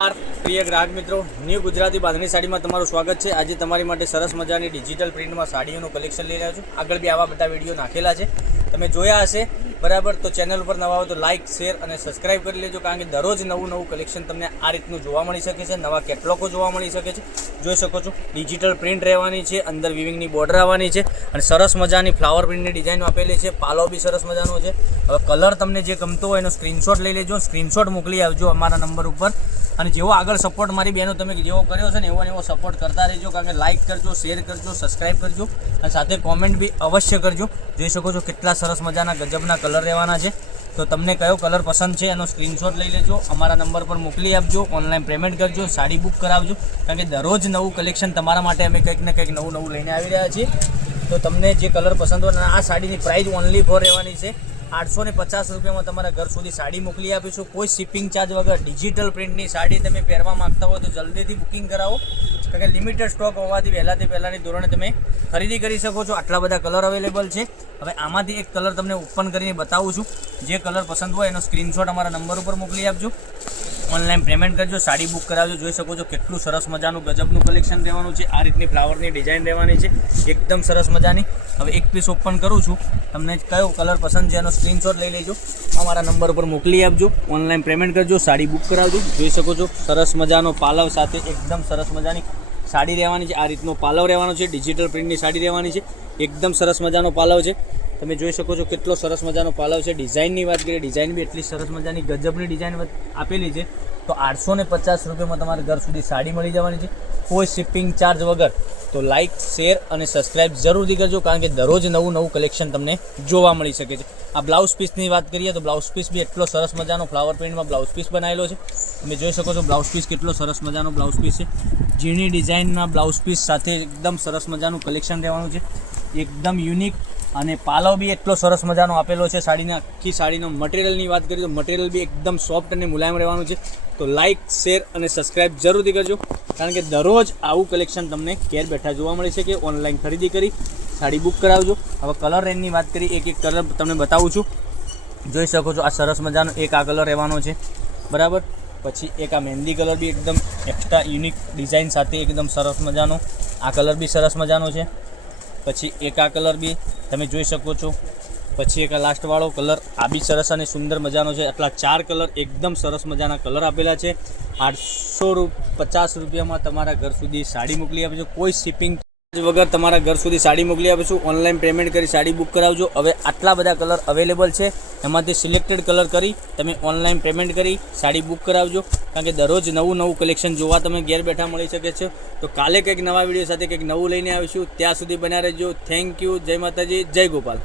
प्रिय ग्राहक मित्रों न्यू गुजराती बांधणी साड़ी में तमारुं स्वागत है। आज तमारी माटे सरस मजानी डिजिटल प्रिंट में साड़ीओनुं कलेक्शन लई रह्यो छुं। आगळ बी आवा बधा विडियो नाखेला छे, तमे जोया हशे बराबर। तो चेनल पर नवा हो तो लाइक शेर और सब्सक्राइब कर लेजो, कारण के दररोज नवुं कलेक्शन तमने आ रीतनुं जोवा मळी शके छे। नवा केटलॉगो जोवा मळी शके छे। जोई शको छो डिजिटल प्रिंट रहेवानी छे, अंदर विविंगनी बॉर्डर आववानी छे अने सरस मजानी फ्लावर प्रिंटनी डिजाइन आपेली छे। पालो बी सरस मजानो छे। हवे कलर तमने जे गमतो होय एनो स्क्रीनशॉट लई लेजो, स्क्रीनशॉट मोकली आवजो अमारा नंबर पर। અને જેવો આગળ સપોર્ટ મારી બહેનો તમે જેવો કર્યો છે ને એવો સપોર્ટ કરતા રહેજો, કારણ કે લાઇક કરજો, શેર કરજો, સબસ્ક્રાઇબ કરજો અને સાથે કોમેન્ટ બી અવશ્ય કરજો। જોઈ શકો છો કેટલા સરસ મજાના ગજબના કલર રહેવાના છે। તો તમને કયો કલર પસંદ છે એનો સ્ક્રીનશોટ લઈ લેજો, અમારા નંબર પર મોકલી આપજો, ઓનલાઈન પેમેન્ટ કરજો, સાડી બુક કરાવજો, કારણ કે દરરોજ નવું કલેક્શન તમારા માટે અમે કંઈક ને કંઈક નવું લઈને આવી રહ્યા છીએ। તો તમને જે કલર પસંદ હોય આ સાડીની પ્રાઇસ ઓનલી ફોર રહેવાની છે 850 રૂપિયામાં તમારા ઘર સુધી સાડી મોકલી આપીશું, કોઈ શિપિંગ ચાર્જ વગર। ડિજિટલ પ્રિન્ટની સાડી તમે પહેરવા માંગતા હો તો જલ્દીથી બુકિંગ કરાવો, કારણ કે લિમિટેડ સ્ટોક હોવાથી પહેલાંની ધોરણે તમે ખરીદી કરી શકો છો। આટલા બધા કલર અવેલેબલ છે। હવે આમાંથી એક કલર તમને ઓપન કરીને બતાવું છું। જે કલર પસંદ હોય એનો સ્ક્રીનશોટ અમારા નંબર ઉપર મોકલી આપજો, ઓનલાઈન પેમેન્ટ કરજો, સાડી બુક કરાવજો। જોઈ શકો છો કેટલું સરસ મજાનું ગજબનું કલેક્શન રહેવાનું છે। આ રીતની ફ્લાવરની ડિઝાઇન રહેવાની છે, એકદમ સરસ મજાની। હવે એક પીસ ઓપન કરું છું, તમને કયો કલર પસંદ છે એનો સ્ક્રીનશોટ લઈ લેજો, અમારા નંબર પર મોકલી આપજો, ઓનલાઈન પેમેન્ટ કરજો, સાડી બુક કરાવજો। જોઈ શકો છો સરસ મજાનો પાલવ સાથે એકદમ સરસ મજાની સાડી રહેવાની છે। આ રીતનો પાલવ રહેવાનો છે, ડિજિટલ પ્રિન્ટની સાડી રહેવાની છે, એકદમ સરસ મજાનો પાલવ છે। તમે જોઈ શકો છો કેટલો સરસ મજાનો પાલવ છે। ડિઝાઇનની વાત કરીએ, ડિઝાઇન બી એટલી સરસ મજાની ગજબની ડિઝાઇન આપેલી છે। તો 850 રૂપિયામાં તમારા ઘર સુધી સાડી મળી જવાની છે, કોઈ શિપિંગ ચાર્જ વગર। તો લાઇક શેર અને સબસ્ક્રાઇબ જરૂરથી કરજો, કારણ કે દરરોજ નવું કલેક્શન તમને જોવા મળી શકે છે। આ બ્લાઉઝ પીસની વાત કરીએ તો બ્લાઉઝ પીસ બી એટલો સરસ મજાનો ફ્લાવર પ્રિન્ટમાં બ્લાઉઝ પીસ બનાવેલો છે। તમે જોઈ શકો છો બ્લાઉઝ પીસ કેટલો સરસ મજાનો બ્લાઉઝ પીસ છે। ઝીણી ડિઝાઇનના બ્લાઉઝ પીસ સાથે એકદમ સરસ મજાનું કલેક્શન રહેવાનું છે, એકદમ યુનિક। અને પાલવ બી એટલો સરસ મજાનો આપેલો છે। સાડીના આખી સાડીનો મટીરિયલની વાત કરીએ તો મટીરિયલ બી એકદમ સોફ્ટ અને મુલાયમ રહેવાનું છે। તો લાઇક શેર અને સબસ્ક્રાઇબ જરૂરથી કરજો, કારણ કે દરરોજ આવું કલેક્શન તમને ઘેર બેઠા જોવા મળે છે, કે ઓનલાઈન ખરીદી કરી સાડી બુક કરાવજો। હવે કલર રેન્જની વાત કરીએ, એક કલર તમને બતાવું છું। જોઈ શકો છો આ સરસ મજાનો એક આ કલર રહેવાનો છે, બરાબર। પછી એક આ મહેંદી કલર બી એકદમ એક્સ્ટ્રા યુનિક ડિઝાઇન સાથે એકદમ સરસ મજાનો, આ કલર બી સરસ મજાનો છે। પછી એક આ કલર બી તમે જોઈ શકો છો। પછી એક આ લાસ્ટવાળો કલર આ બી સરસ અને સુંદર મજાનો છે। આટલા 4 કલર એકદમ સરસ મજાના કલર આપેલા છે। 850 રૂપિયામાં તમારા ઘર સુધી સાડી મોકલી આપીશું, કોઈ શિપિંગ વગર તમારા ઘર સુધી સાડી મોકલી આપીશું, ઓનલાઈન પેમેન્ટ કરી સાડી બુક કરાવજો। હવે આટલા બધા કલર અવેલેબલ છે, એમાંથી સિલેક્ટેડ કલર કરી તમે ઓનલાઈન પેમેન્ટ કરી સાડી બુક કરાવજો, કારણ કે દરરોજ નવું કલેક્શન જોવા તમે ઘેર બેઠા મળી શકે છે। તો કાલે કંઈક નવા વિડીયો સાથે કંઈક નવું લઈને આવીશું, ત્યાં સુધી બન્યા રહેજો। થેન્ક યુ, જય માતાજી, જય ગોપાલ।